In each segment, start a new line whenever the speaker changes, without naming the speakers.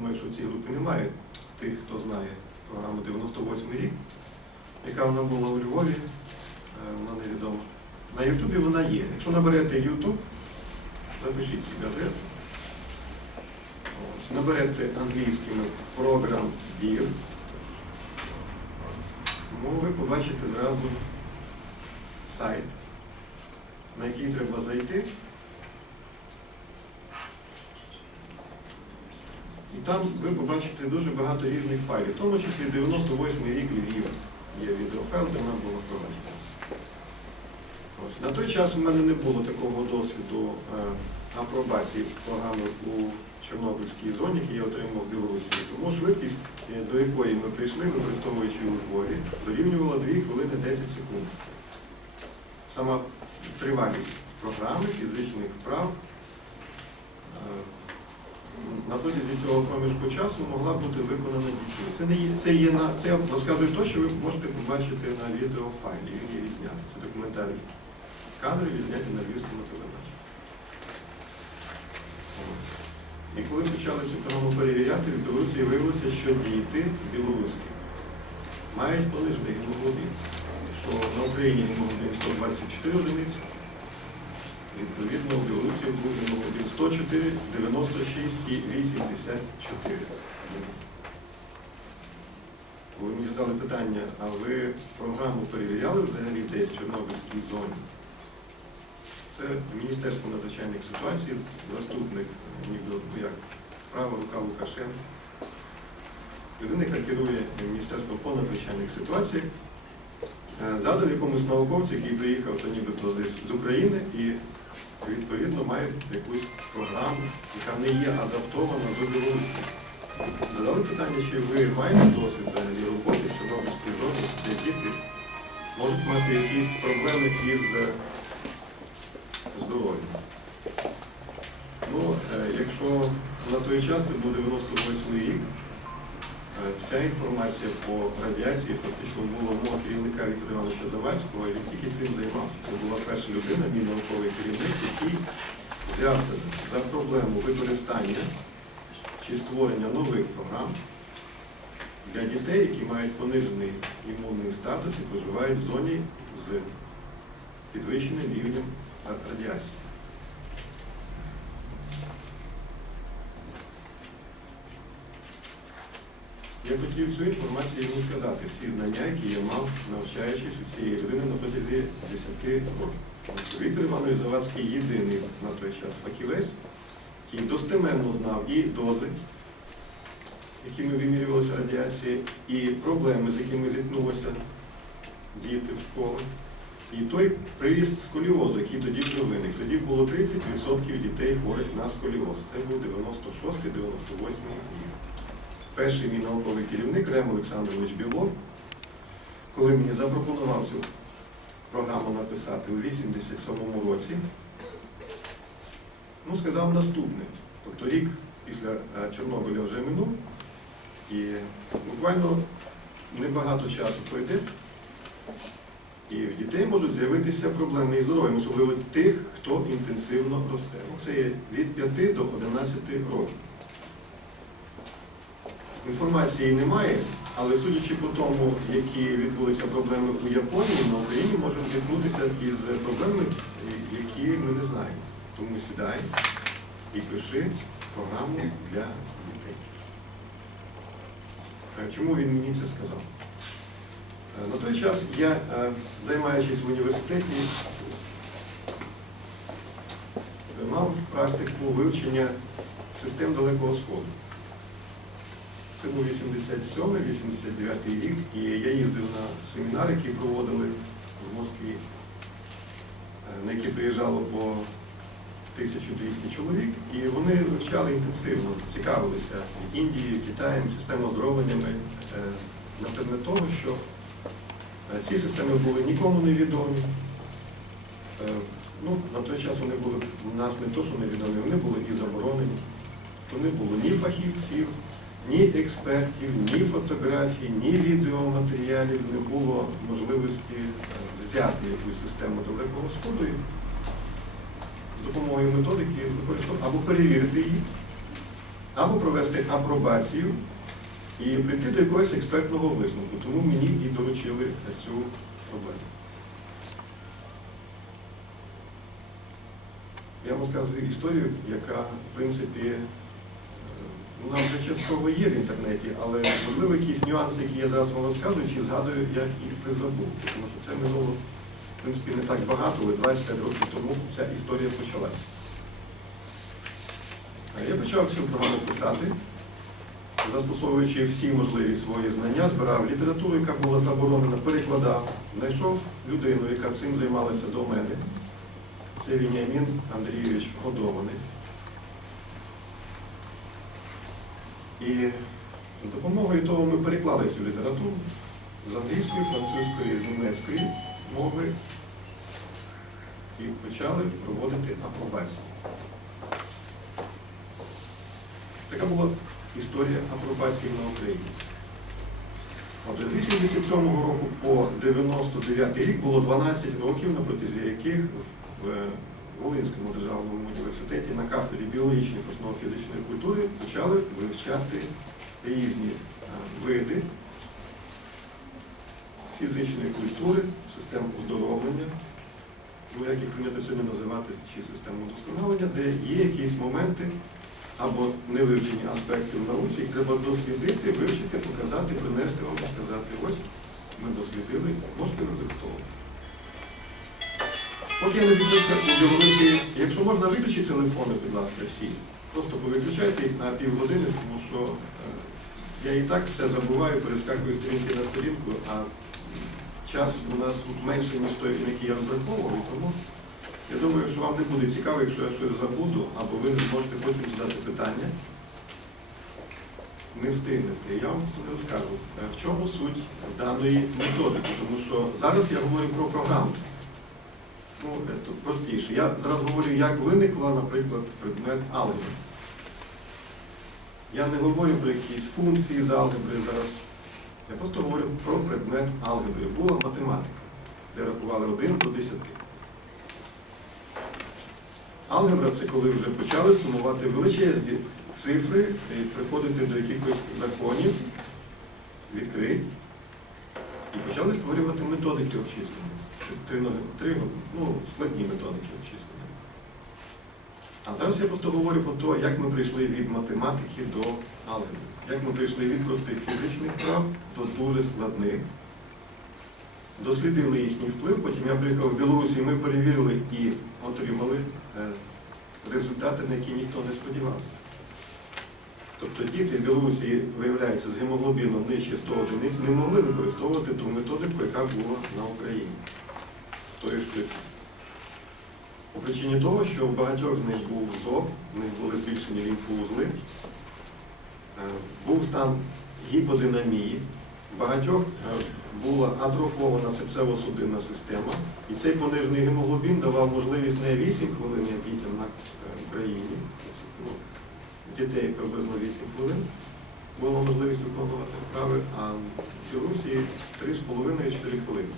думаю, що в цій групі немає тих, хто знає програму 98 рік, яка вона була у Львові, е, вона невідома. На Ютубі вона є. Якщо наберете Ютуб, запишіть собі адресу. Наберете англійськими програм DIR, ну, ви побачите зразу сайт, на який треба зайти. Там ви побачите дуже багато різних файлів, в тому числі 98 рік Львів є відеофайл, де вона була проведена. Ось. На той час у мене не було такого досвіду е, апробації програми у Чорнобильській зоні, який я отримав в Білорусі. Тому швидкість, е, до якої ми прийшли, використовуючи у Львові, дорівнювала 2 хвилини 10 секунд. Сама тривалість програми, фізичних вправ е, на протязі цього проміжку часу могла бути виконана дітьми. Це не є, це є на це я розказую те, що ви можете побачити на відеофайлі. Він є відзнятий. Це документальні кадри відзняті на львівському телебаченні. І коли почали цю програму перевіряти, в Білорусі виявилося, що діти білоруські мають понижений гемоглобін. Що на Україні гемоглобін 124 одиниці, Відповідно, у Білорусі був гемоглобін 104, 96 і 84. Коли мені задали питання, а ви програму перевіряли взагалі десь в Чорнобильській зоні? Це Міністерство надзвичайних ситуацій, заступник, ніби ну, як права рука Лукашенка. Людина, яка керує Міністерством по надзвичайних ситуаціях, задав якомусь науковцю, який приїхав то нібито десь з України і відповідно має якусь програму, яка не є адаптована до Білорусі. Задали питання, чи ви маєте досвід взагалі роботи в Чорнобильській зоні, де діти можуть мати якісь проблеми із е, здоров'ям. Ну, е, якщо на той час, це був 98 рік, е, вся інформація по радіації фактично була у мого керівника Віктора Івановича Завадського, він тільки цим займався. Це була перша людина, мій науковий керівник, який взявся за проблему використання чи створення нових програм для дітей, які мають понижений імунний статус і проживають в зоні з підвищеним рівнем радіації. Я хотів цю інформацію йому сказати, всі знання, які я мав, навчаючись у цієї людини на протязі 10 років. Віктор Іванович Завадський єдиний на той час фахівець, який достеменно знав і дози, якими вимірювалася радіація, і проблеми, з якими зіткнулися діти в школах. І той приріст сколіозу, який тоді вже виник. Тоді було 30% дітей хворих на сколіоз. Це був 96-98 рік. Перший мій науковий керівник Рем Олександрович Білов, коли мені запропонував цю програму написати у 87-му році, ну, сказав наступне. Тобто рік після е, Чорнобиля вже минув, і буквально небагато часу пройде, і в дітей можуть з'явитися проблеми із здоров'ям, особливо тих, хто інтенсивно росте. Це є від 5 до 11 років. Інформації немає, але судячи по тому, які відбулися проблеми у Японії, на Україні можемо зіткнутися із проблемами, які ми не знаємо. Тому сідай і пиши програму для дітей. Е, Чому він мені це сказав? Е, На той час я, е, займаючись в університеті, мав практику вивчення систем Далекого Сходу. Це був 87-89 рік, і я їздив на семінар, який проводили в Москві, е, на який приїжджало по 1200 чоловік, і вони вивчали інтенсивно, цікавилися Індією, Китаєм, системою оздоровленнями е, на предмет того, що е, ці системи були нікому не відомі. Ну, на той час вони були у нас не то, що невідомі, вони були і заборонені. То не було ні фахівців, ні експертів, ні фотографій, ні відеоматеріалів, не було можливості е, взяти якусь систему Далекого Сходу з допомогою методики використовувати або перевірити її, або провести апробацію і прийти до якогось експертного висновку. Тому мені і доручили цю проблему. Я вам розказую історію, яка, в принципі, вона вже частково є в інтернеті, але можливо якісь нюанси, які я зараз вам розказую, чи згадую, я їх призабув. Тому що це минуло, в принципі, не так багато, але 25 років тому ця історія почалась. А Я почав цю програму писати, застосовуючи всі можливі свої знання, збирав літературу, яка була заборонена, перекладав, знайшов людину, яка цим займалася до мене. Це Вініамін Андрійович Годований. І з допомогою того ми переклали цю літературу з англійської, французької, німецької мови і почали проводити апробацію. Така була історія апробації на Україні. Отже, з 87 року по 99 рік було 12 років, на протязі яких в Волинському державному університеті на кафедрі біологічних основ фізичної культури почали вивчати різні е, види фізичної культури, систем оздоровлення, ну як їх прийнято сьогодні називати, чи систему удосконалення, де є якісь моменти або невивчені аспекти в науці, їх треба дослідити, вивчити, показати, принести вам і сказати, ось ми дослідили, можете використовувати. Поки не дивлюся у Білорусі, якщо можна виключити телефони, будь ласка, всі, просто повиключайте їх на півгодини, тому що е, я і так все забуваю, перескакую сторінки на сторінку, а час у нас менше, ніж той, на який я розраховував, тому я думаю, що вам не буде цікаво, якщо я щось забуду, або ви не зможете потім задати питання. Не встигнете. Я вам розкажу, е, в чому суть даної методики, тому що зараз я говорю про програму. Ну, е, тут простіше. Я зараз говорю, як виникла, наприклад, предмет алгебри. Я не говорю про якісь функції з алгебри зараз. Я просто говорю про предмет алгебри. Була математика, де рахували 1 до 10. Алгебра це коли вже почали сумувати величезні цифри і приходити до якихось законів, відкрить, і почали створювати методики обчислення. Три, три ну, складні методики обчислення. А зараз я просто говорю про те, як ми прийшли від математики до алгебри, як ми прийшли від простих фізичних прав до дуже складних. Дослідили їхній вплив, потім я приїхав в Білорусі, ми перевірили і отримали е, результати, на які ніхто не сподівався. Тобто діти в Білорусі, виявляється, з гемоглобіном нижче 100 одиниць не могли використовувати ту методику, яка була на Україні. Тої швидкості. По причині того, що в багатьох з них був ЗОП, в них були збільшені лімфоузли, е, був стан гіподинамії, в багатьох е, була атрофована серцево-судинна система, і цей понижений гемоглобін давав можливість не 8 хвилин, як дітям на е, Україні, ну, дітей приблизно 8 хвилин, була можливість виконувати вправи, а в Білорусі 3,5-4 хвилини.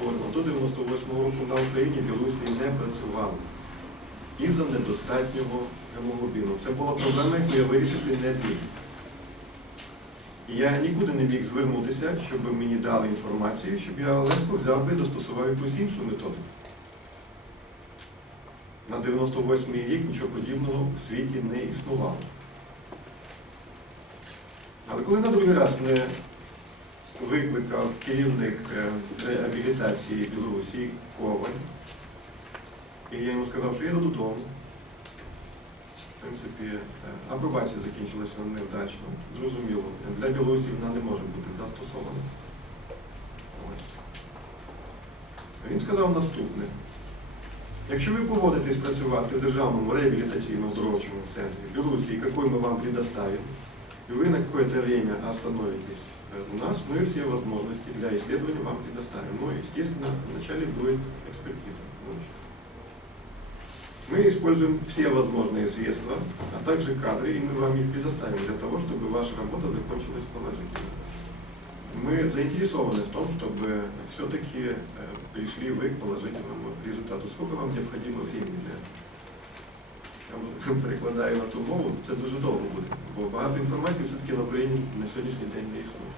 1998 до 1998 року на Україні білорусі не працювали із-за недостатнього гемоглобіну. Це була проблема, яку я вирішити не зміг. І я нікуди не міг звернутися, щоб мені дали інформацію, щоб я легко взяв би і застосував якусь іншу методу. На 98-й рік нічого подібного в світі не існувало. Але коли на другий раз не викликав керівник е, реабілітації Білорусі Коваль, і я йому сказав, що я їду додому. В принципі, е, апробація закінчилася невдачно. Зрозуміло, для Білорусі вона не може бути застосована. Ось. Він сказав наступне. Якщо ви поводитесь працювати в Державному реабілітаційно-оздоровчому центрі Білорусі, якой мы вам предоставим, и вы на какое-то время остановитесь у нас, мы все возможности для исследования вам предоставим. Но, естественно, вначале будет экспертиза. Мы используем все возможные средства, а также кадры, и мы вам их предоставим для того, чтобы ваша работа закончилась положительно. мы заинтересованы в том, чтобы все-таки э, пришли вы к положительному результату. Сколько вам необходимо времени для этого? Перекладаю на ту мову, це дуже довго буде, бо багато інформації все-таки на Україні на сьогоднішній день не існує.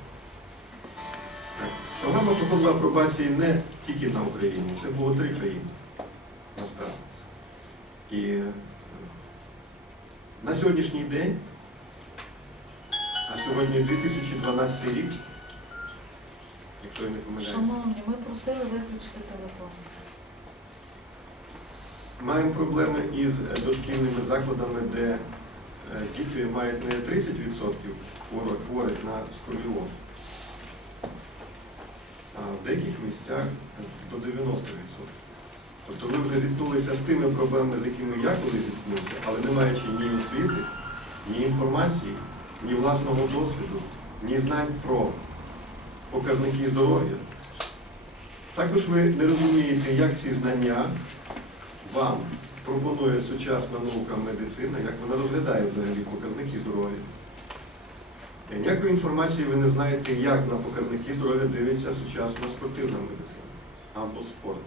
Програма проходила апробації не тільки на Україні, це було три країни. Насправді. І е, на сьогоднішній день, а сьогодні 2012 рік, якщо я не помиляюся,
Шановні, ми просили виключити телефон.
Маємо проблеми із дошкільними закладами, де е, діти мають не 30% хворих, на сколіоз, а в деяких місцях до 90%. Тобто ви вже зіткнулися з тими проблемами, з якими я колись зіткнувся, але не маючи ні освіти, ні інформації, ні власного досвіду, ні знань про показники здоров'я. Також ви не розумієте, як ці знання вам пропонує сучасна наука медицина, як вона розглядає взагалі показники здоров'я. Ніякої інформації ви не знаєте, як на показники здоров'я дивиться сучасна спортивна медицина або спорт.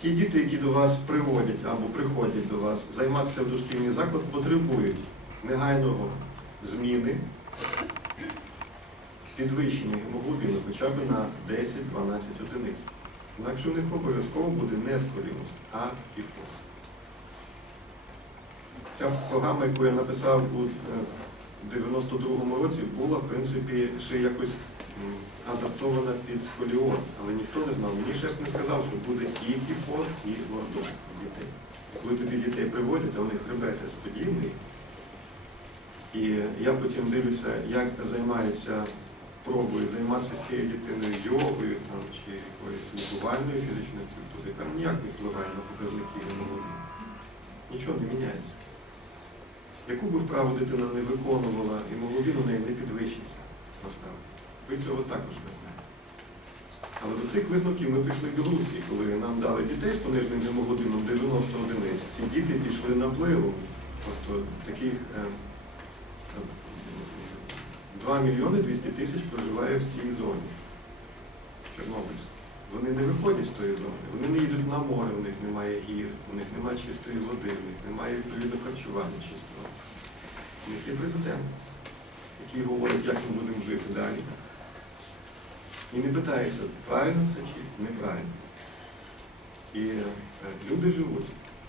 Ті діти, які до вас приводять або приходять до вас займатися в дошкільний заклад, потребують негайного зміни, підвищення гемоглобіну хоча б на 10-12 одиниць. Інакше у них обов'язково буде не сколіоз, а кіфоз. Ця програма, яку я написав у е, 92-му році, була, в принципі, ще якось адаптована під сколіоз, але ніхто не знав. Мені шеф не сказав, що буде і кіфоз, і лордоз дітей. Коли тобі дітей приводять, а у них хребети сподівний, і я потім дивлюся, як займаються пробую займатися цією дитиною йогою там, чи якоюсь лікувальною фізичною культурою, яка ніяк не впливає на показники гемоглобіну. Нічого не міняється. Яку би вправу дитина не виконувала, гемоглобін у неї не підвищиться насправді. Ви цього також не знаєте. Але до цих висновків ми прийшли в Білорусі, коли нам дали дітей з пониженим гемоглобіном 90 одиниць. Ці діти пішли на пливу. Тобто таких е, 2 мільйони 200 тисяч проживає в цій зоні Чорнобильській. Вони не виходять з тої зони, вони не їдуть на море, у них немає гір, у них немає чистої води, у них немає відповідно харчування чистого. У них є президент, який говорить, як ми будемо жити далі. І не питається, правильно це чи неправильно. І е, люди живуть.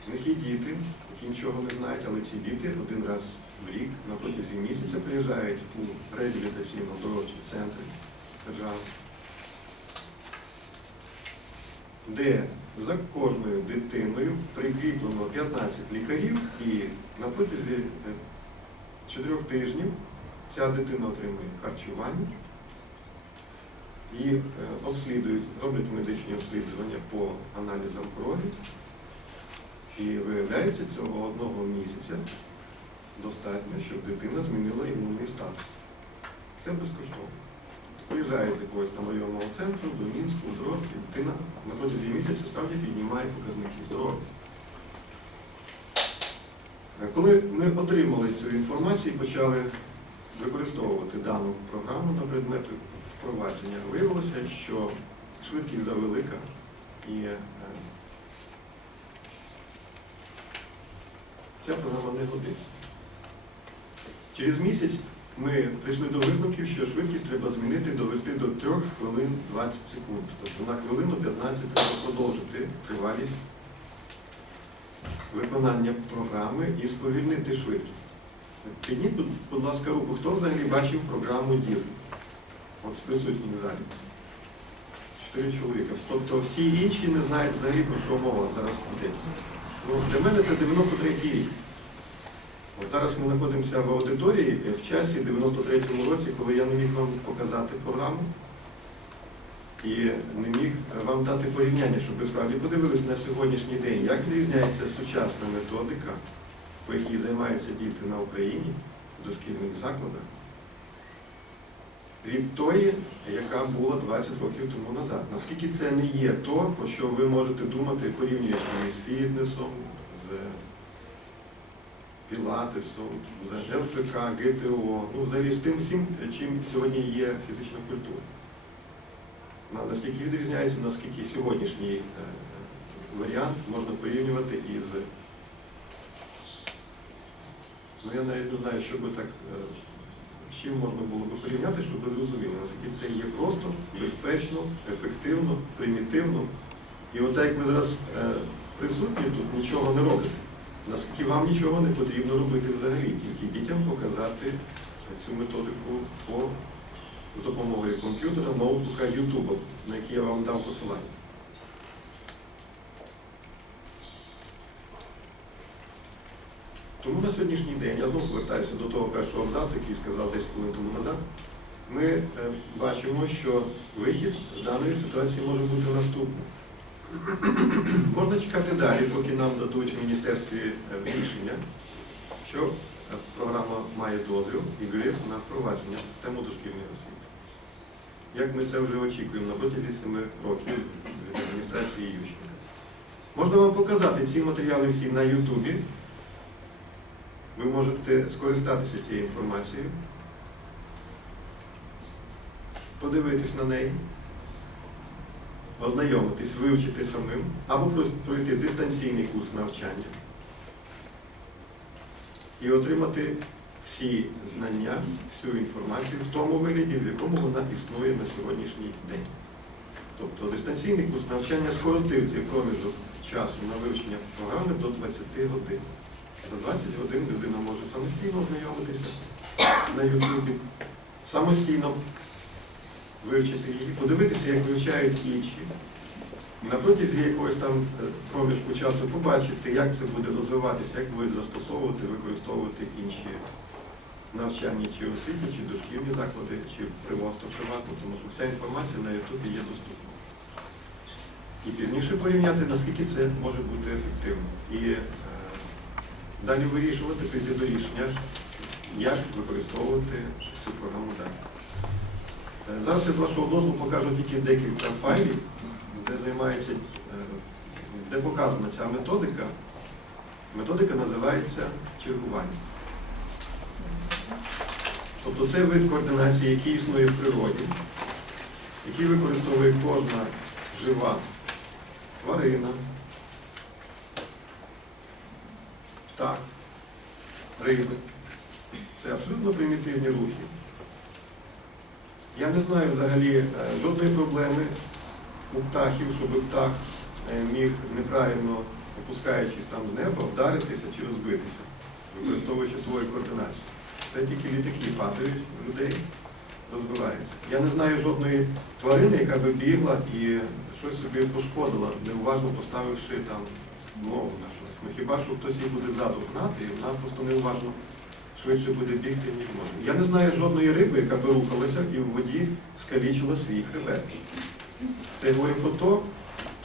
У них є діти, які нічого не знають, але ці діти один раз в рік на протязі місяця приїжджають у реабілітаційно-оздоровчі центри держави, де за кожною дитиною прикріплено 15 лікарів і на протязі 4 тижнів ця дитина отримує харчування, її е, обслідують, роблять медичні обслідування по аналізам крові. І виявляється, цього одного місяця достатньо, щоб дитина змінила імунний статус. Це безкоштовно. Приїжджає з якогось там районного центру до Мінську, до Дроздів, дитина на протязі місяця справді піднімає показники здоров'я. Е, Коли ми отримали цю інформацію і почали використовувати дану програму на предмет впровадження, виявилося, що швидкість завелика і е, ця програма не годиться. Через місяць ми прийшли до висновків, що швидкість треба змінити, довести до 3 хвилин 20 секунд. Тобто на хвилину 15 треба продовжити тривалість виконання програми і сповільнити швидкість. Підніть, будь- ласка, руку, хто взагалі бачив програму ДІР? От з присутніх залі. Чотири чоловіка. Тобто всі інші не знають взагалі про що мова зараз йдеться. Ну, для мене це 93-й рік. От зараз ми знаходимося в аудиторії в часі 93-му році, коли я не міг вам показати програму і не міг вам дати порівняння, щоб ви справді подивилися на сьогоднішній день, як відрізняється сучасна методика, по якій займаються діти на Україні в дошкільних закладах, від тої, яка була 20 років тому назад. Наскільки це не є то, про що ви можете думати, порівнюючи з фітнесом, з пілатесу, за ЛФК, ГТО, ну взагалі з тим всім, чим сьогодні є фізична культура. На- Наскільки відрізняється, наскільки сьогоднішній е, варіант можна порівнювати із. Ну я навіть не знаю, що би так, е, з чим можна було би порівняти, щоб ви зрозуміли, наскільки це є просто, безпечно, ефективно, примітивно. І от так як ми зараз е, присутні тут, нічого не робите. Наскільки вам нічого не потрібно робити взагалі, тільки дітям показати цю методику по з допомогою комп'ютера, ноутбука, ютуба, на який я вам дав посилання. Тому на сьогоднішній день, я знову повертаюся до того першого абзацу, який сказав 10 хвилин тому назад, ми е, бачимо, що вихід з даної ситуації може бути наступним. Можна чекати далі, поки нам дадуть в міністерстві е, рішення, що е, програма має дозвіл і гриф на впровадження систему дошкільної освіти. Як ми це вже очікуємо на протязі семи років від адміністрації Ющенка. Можна вам показати ці матеріали всі на Ютубі. Ви можете скористатися цією інформацією, подивитись на неї, ознайомитись, вивчити самим, або пройти дистанційний курс навчання і отримати всі знання, всю інформацію в тому вигляді, в якому вона існує на сьогоднішній день. Тобто дистанційний курс навчання скоротив цей проміжок часу на вивчення програми до 20 годин. За 20 годин людина може самостійно ознайомитися на Ютубі, самостійно вивчити її, подивитися, як вивчають інші. На протязі якогось там е, проміжку часу побачити, як це буде розвиватися, як будуть застосовувати, використовувати інші навчальні чи освітні, чи дошкільні заклади, чи приватно приватно, тому що вся інформація на Ютубі є доступна. І пізніше порівняти, наскільки це може бути ефективно. І е, далі вирішувати, прийти до рішення, як використовувати цю програму далі. Е, Зараз я вашого дозволу покажу тільки декілька файлів, де займається, е, де показана ця методика. Методика називається чергування. Тобто це вид координації, який існує в природі, який використовує кожна жива тварина, птах, риби. Це абсолютно примітивні рухи. Я не знаю взагалі е, жодної проблеми у птахів, щоб птах е, міг неправильно опускаючись там з неба, вдаритися чи розбитися, використовуючи свою координацію. Це тільки літаки падають людей, розбиваються. Я не знаю жодної тварини, яка би бігла і щось собі пошкодила, неуважно поставивши там ногу на щось. Ну хіба що хтось її буде ззаду гнати, і вона просто неуважно швидше буде бігти, ніж може. Я не знаю жодної риби, яка би рухалася і в воді скалічила свій хребет. Це я говорю про те,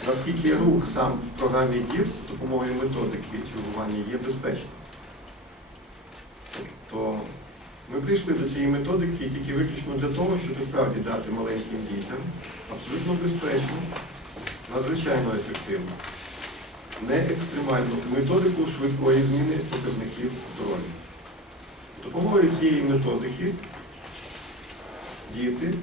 наскільки рух сам в програмі ДІВ з допомогою методики чергування є безпечним. Тобто ми прийшли до цієї методики тільки виключно для того, щоб справді дати маленьким дітям абсолютно безпечну, надзвичайно ефективну, не екстремальну методику швидкої зміни показників здоров'я. Допомогою цієї методики діти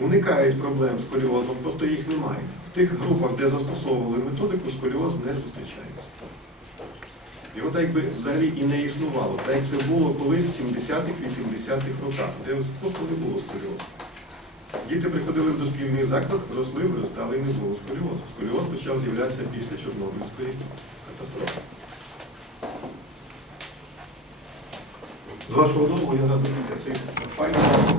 уникають проблем з сколіозом, просто їх немає. В тих групах, де застосовували методику, сколіоз не зустрічається. Його так якби взагалі і не існувало, так як це було колись в 70-х, 80-х роках, де просто не було сколіозу. Діти приходили в дошкільний заклад, росли, виростали і не було сколіозу. Сколіоз почав з'являтися після Чорнобильської катастрофи. З вашого дозволу я зараз цей файл покажу.